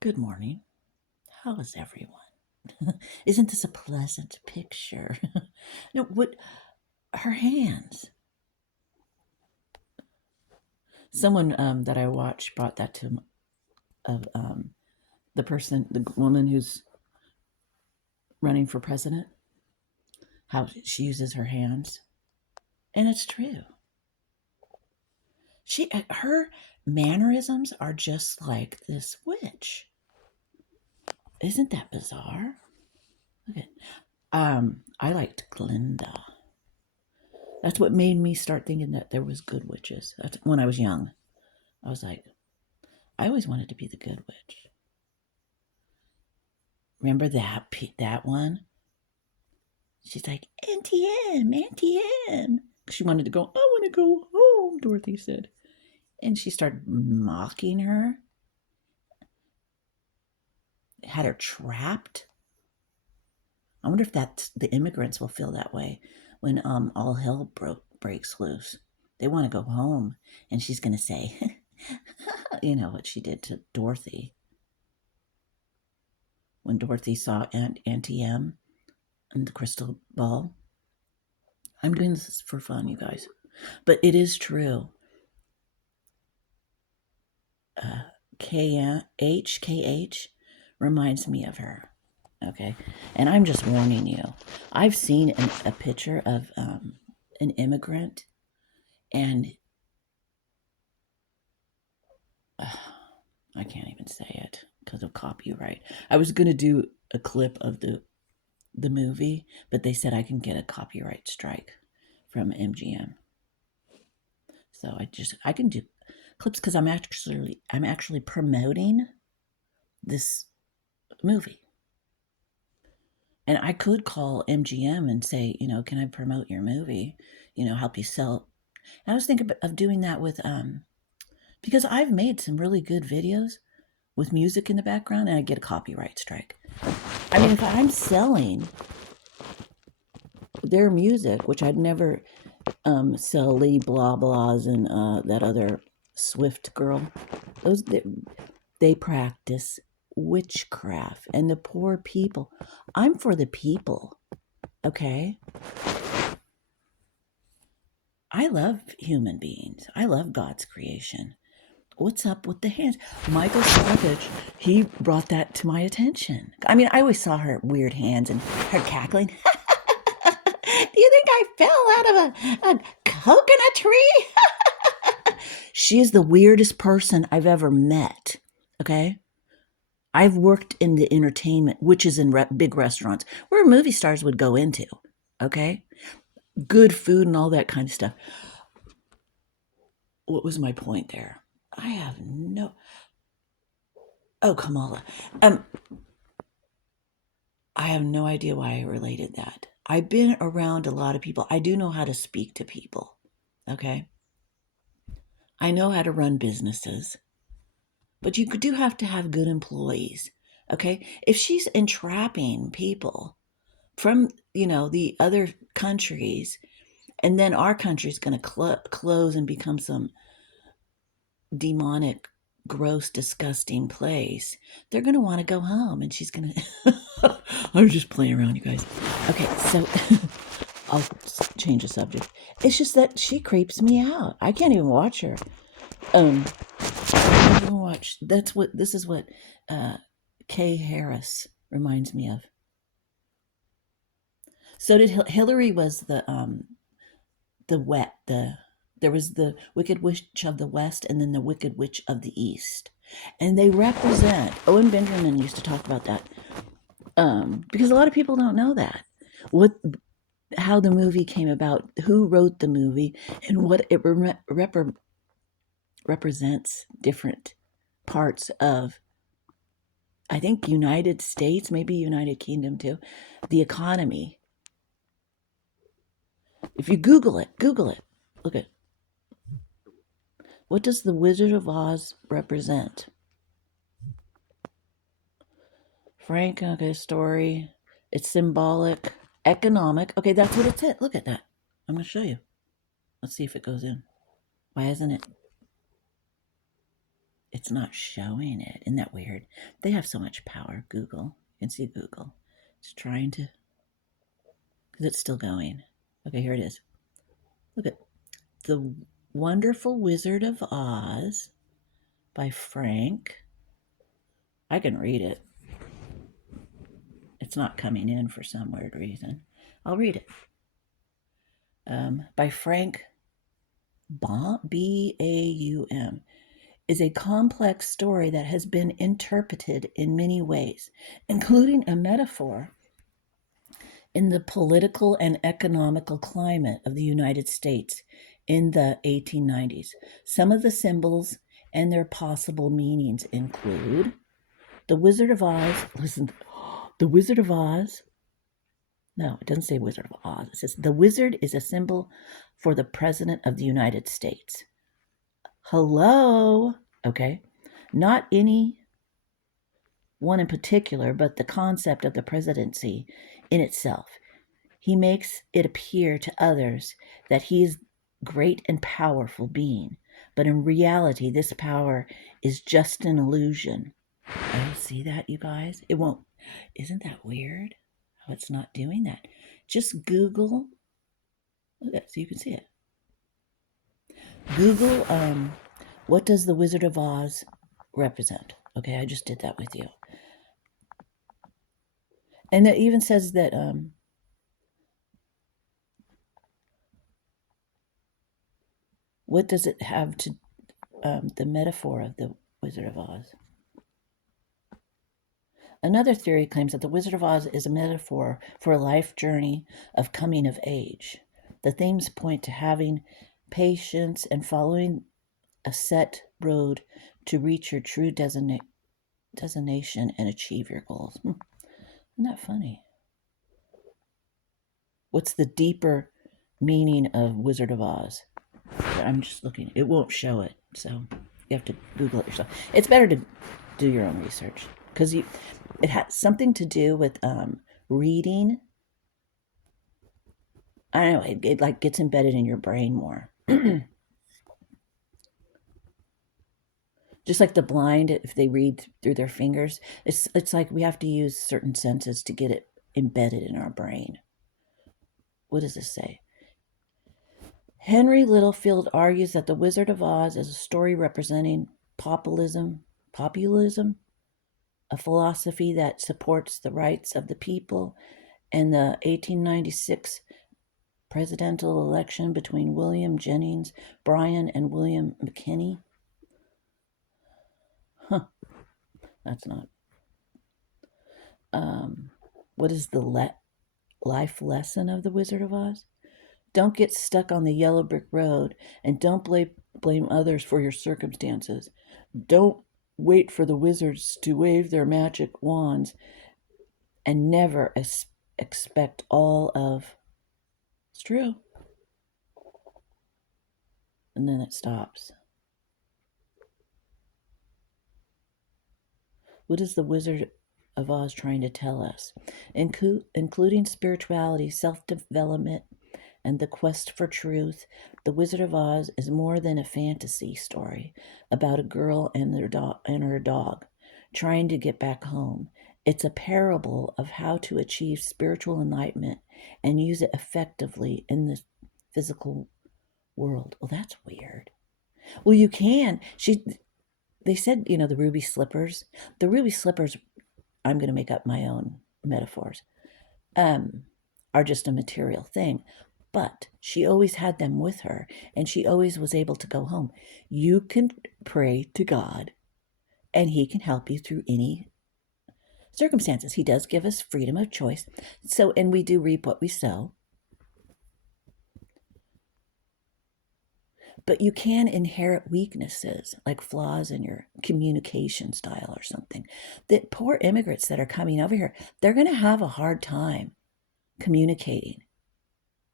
Good morning. How is everyone? Isn't this a pleasant picture? No, what her hands. Someone that I watched brought that to of the woman who's running for president. How she uses her hands, and it's true. Her mannerisms are just like this witch. Isn't that bizarre? Okay. I liked Glinda. That's what made me start thinking that there was good witches. That's when I was young. I was like, I always wanted to be the good witch. Remember that one? She's like, Auntie M, Auntie M. She wanted to go, I want to go home, Dorothy said. And she started mocking her, had her trapped. I wonder if the immigrants will feel that way when all hell breaks loose. They want to go home, and she's going to say, you know what she did to Dorothy when Dorothy saw Auntie M and the crystal ball. I'm doing this for fun, you guys, but it is true. KH reminds me of her. Okay, and I'm just warning you. I've seen a picture of an immigrant, and I can't even say it because of copyright. I was going to do a clip of the movie, but they said I can get a copyright strike from MGM. So I can do clips because I'm actually promoting this movie. And I could call MGM and say, can I promote your movie? Help you sell. And I was thinking of doing that with because I've made some really good videos with music in the background and I get a copyright strike. I mean, if I'm selling their music, which I'd never sell Lady Blah Blahs and that other Swift girl, they practice witchcraft and the poor people. I'm for the people, okay? I love human beings. I love God's creation. What's up with the hands? Michael Savage, he brought that to my attention. I mean, I always saw her weird hands and her cackling. Do you think I fell out of a coconut tree? She is the weirdest person I've ever met, okay? I've worked in the entertainment, which is in big restaurants, where movie stars would go into, okay? Good food and all that kind of stuff. What was my point there? I have no... Oh, Kamala. I have no idea why I related that. I've been around a lot of people. I do know how to speak to people, okay? I know how to run businesses, but you do have to have good employees, okay? If she's entrapping people from, the other countries, and then our country's going to close and become some demonic, gross, disgusting place, they're going to want to go home, and she's going to... I'm just playing around, you guys. Okay, so I'll change the subject. It's just that she creeps me out. I can't even watch her. I can't even watch. This is what Kay Harris reminds me of. So did Hillary was there was the Wicked Witch of the West and then the Wicked Witch of the East. And they represent, Owen Benjamin used to talk about that, because a lot of people don't know that. How the movie came about, who wrote the movie, and what it represents different parts of, I think, United States, maybe United Kingdom too, the economy. If you Google it, look at, what does the Wizard of Oz represent? Frank, okay, story. It's symbolic, economic. Okay, that's what it said. Look at that. I'm going to show you. Let's see if it goes in. Why isn't it? It's not showing it. Isn't that weird? They have so much power. Google. You can see Google. It's trying to, because it's still going. Okay, here it is. Look at The Wonderful Wizard of Oz by Frank. I can read it. It's not coming in for some weird reason. I'll read it. By Frank Baum, is a complex story that has been interpreted in many ways, including a metaphor in the political and economical climate of the United States in the 1890s. Some of the symbols and their possible meanings include the Wizard of Oz. Listen, the Wizard of Oz. No, it doesn't say Wizard of Oz. It says the wizard is a symbol for the President of the United States. Hello? Okay. Not any one in particular, but the concept of the presidency in itself. He makes it appear to others that he is great and powerful being, but in reality, this power is just an illusion. Oh, see that, you guys? It won't. Isn't that weird? How it's not doing that. Just Google. Look at it, so you can see it. Google, what does the Wizard of Oz represent? Okay, I just did that with you. And it even says that what does it have to the metaphor of the Wizard of Oz? Another theory claims that the Wizard of Oz is a metaphor for a life journey of coming of age. The themes point to having patience and following a set road to reach your true destination and achieve your goals. Isn't that funny? What's the deeper meaning of Wizard of Oz? I'm just looking. It won't show it, so you have to Google it yourself. It's better to do your own research because it has something to do with reading. I don't know. It like gets embedded in your brain more. Just like the blind, if they read through their fingers, it's like we have to use certain senses to get it embedded in our brain. What does this say? Henry Littlefield argues that The Wizard of Oz is a story representing populism, a philosophy that supports the rights of the people, and the 1896 presidential election between William Jennings Bryan and William McKinley. That's not. What is the life lesson of The Wizard of Oz? Don't get stuck on the yellow brick road, and don't blame others for your circumstances. Don't wait for the wizards to wave their magic wands, and never expect all of. It's true. And then it stops. What is the Wizard of Oz trying to tell us? Including spirituality, self-development, and the quest for truth, The Wizard of Oz is more than a fantasy story about a girl and her dog trying to get back home. It's a parable of how to achieve spiritual enlightenment and use it effectively in the physical world. Well, that's weird. Well, you can. They said, the ruby slippers. The ruby slippers, I'm going to make up my own metaphors, are just a material thing. But she always had them with her, and she always was able to go home. You can pray to God, and He can help you through any circumstances. He does give us freedom of choice. So, and we do reap what we sow. But you can inherit weaknesses, like flaws in your communication style or something. The poor immigrants that are coming over here, they're going to have a hard time communicating.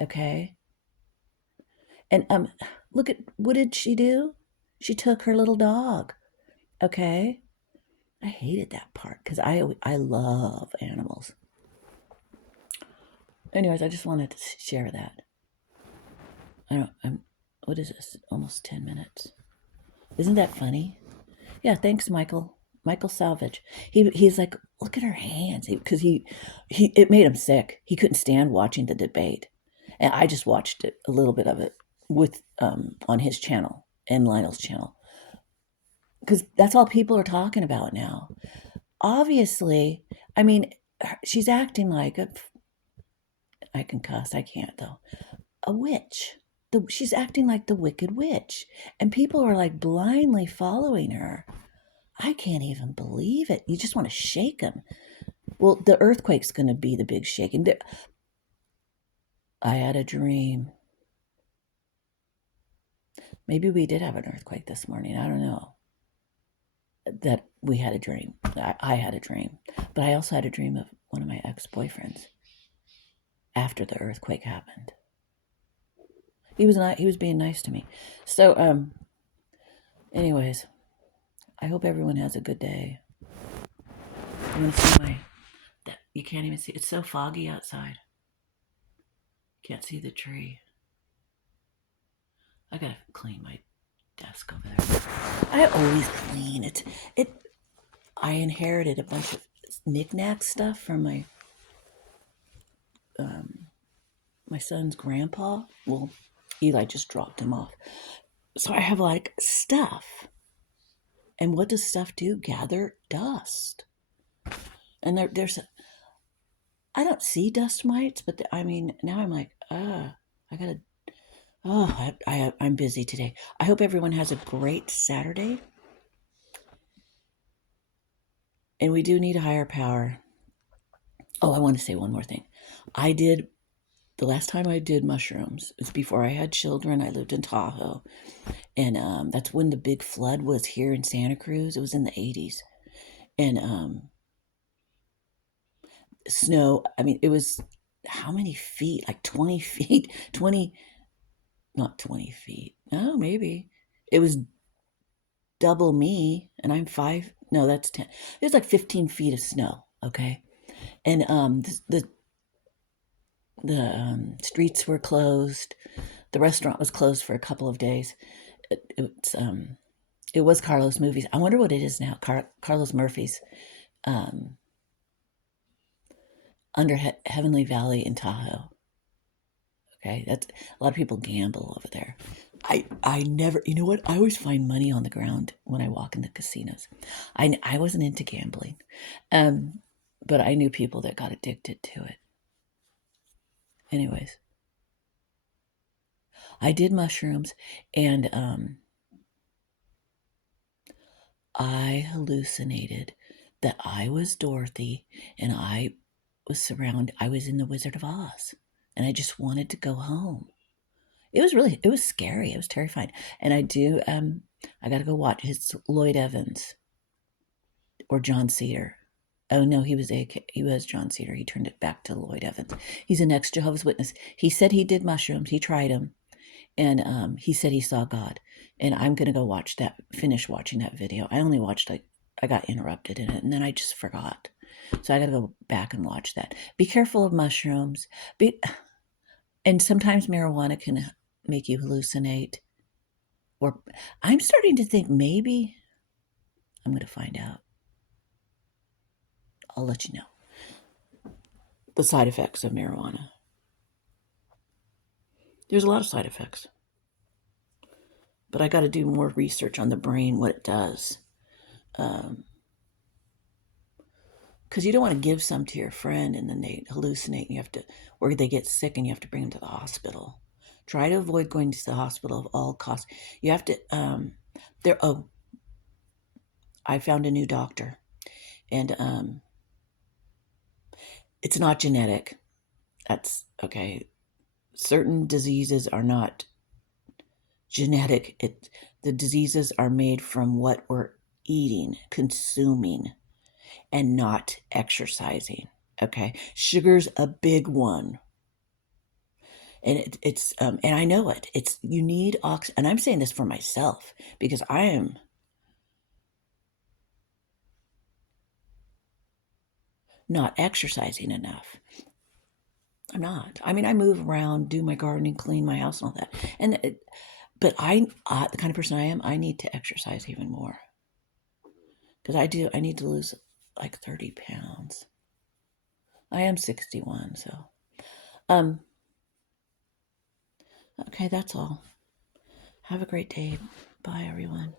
Okay? And look at, what did she do? She took her little dog. Okay? I hated that part because I love animals. Anyways, I just wanted to share that. What is this? Almost 10 minutes. Isn't that funny? Yeah, thanks, Michael. Michael Salvage. He's like, look at her hands, because he it made him sick. He couldn't stand watching the debate, and I just watched it, a little bit of it, with on his channel and Lionel's channel, because that's all people are talking about now. Obviously, I mean, she's acting like a. I can cuss. I can't though. A witch. She's acting like the Wicked Witch, and people are like blindly following her. I can't even believe it. You just want to shake them. Well, the earthquake's going to be the big shaking. I had a dream. Maybe we did have an earthquake this morning. I don't know. That we had a dream. I had a dream. But I also had a dream of one of my ex-boyfriends after the earthquake happened. He was being nice to me. So anyways, I hope everyone has a good day. You want to see you can't even see. It's so foggy outside. Can't see the tree. I gotta clean my desk over there. I always clean it. I inherited a bunch of knickknack stuff from um, my son's grandpa. Well, Eli just dropped him off, so I have like stuff. And what does stuff do? Gather dust. And there's I don't see dust mites, but I mean now I'm like, I gotta. Oh, I'm busy today. I hope everyone has a great Saturday. And we do need a higher power. Oh, I want to say one more thing. The last time I did mushrooms, it was before I had children. I lived in Tahoe. And that's when the big flood was here in Santa Cruz. It was in the 80s. And snow, I mean, it was how many feet? Like 20 feet? 20, not 20 feet. No, maybe. It was double me, and I'm 5. No, that's 10. It was like 15 feet of snow, okay? And the streets were closed. The restaurant was closed for a couple of days. It was Carlos Movies. I wonder what it is now. Carlos Murphy's, um, under Heavenly Valley in Tahoe. Okay, that's a lot of people gamble over there. I never, you know what? I always find money on the ground when I walk in the casinos. I wasn't into gambling, um, but I knew people that got addicted to it. Anyways, I did mushrooms, and I hallucinated that I was Dorothy, and I was in the Wizard of Oz, and I just wanted to go home. It was scary. It was terrifying. And I got to go watch his Lloyd Evans or John Cedar. Oh no, he was John Cedar. He turned it back to Lloyd Evans. He's an ex Jehovah's Witness. He said he did mushrooms. He tried them, and he said he saw God. And I'm gonna go finish watching that video. I only watched I got interrupted in it, and then I just forgot. So I got to go back and watch that. Be careful of mushrooms. And sometimes marijuana can make you hallucinate. Or I'm starting to think maybe I'm going to find out. I'll let you know the side effects of marijuana. There's a lot of side effects, but I got to do more research on the brain, what it does. Because you don't want to give some to your friend and then they hallucinate and or they get sick and you have to bring them to the hospital. Try to avoid going to the hospital at all costs. You have to, I found a new doctor, and it's not genetic. That's okay. Certain diseases are not genetic. The diseases are made from what we're eating, consuming, and not exercising. Okay, sugar's a big one, and and I know it. You need and I'm saying this for myself because I am not exercising enough. I'm not. I mean, I move around, do my gardening, clean my house, and all that, but the kind of person I am, I need to exercise even more. because I need to lose like 30 pounds. I am 61, so um okay, that's all. Have a great day. Bye everyone.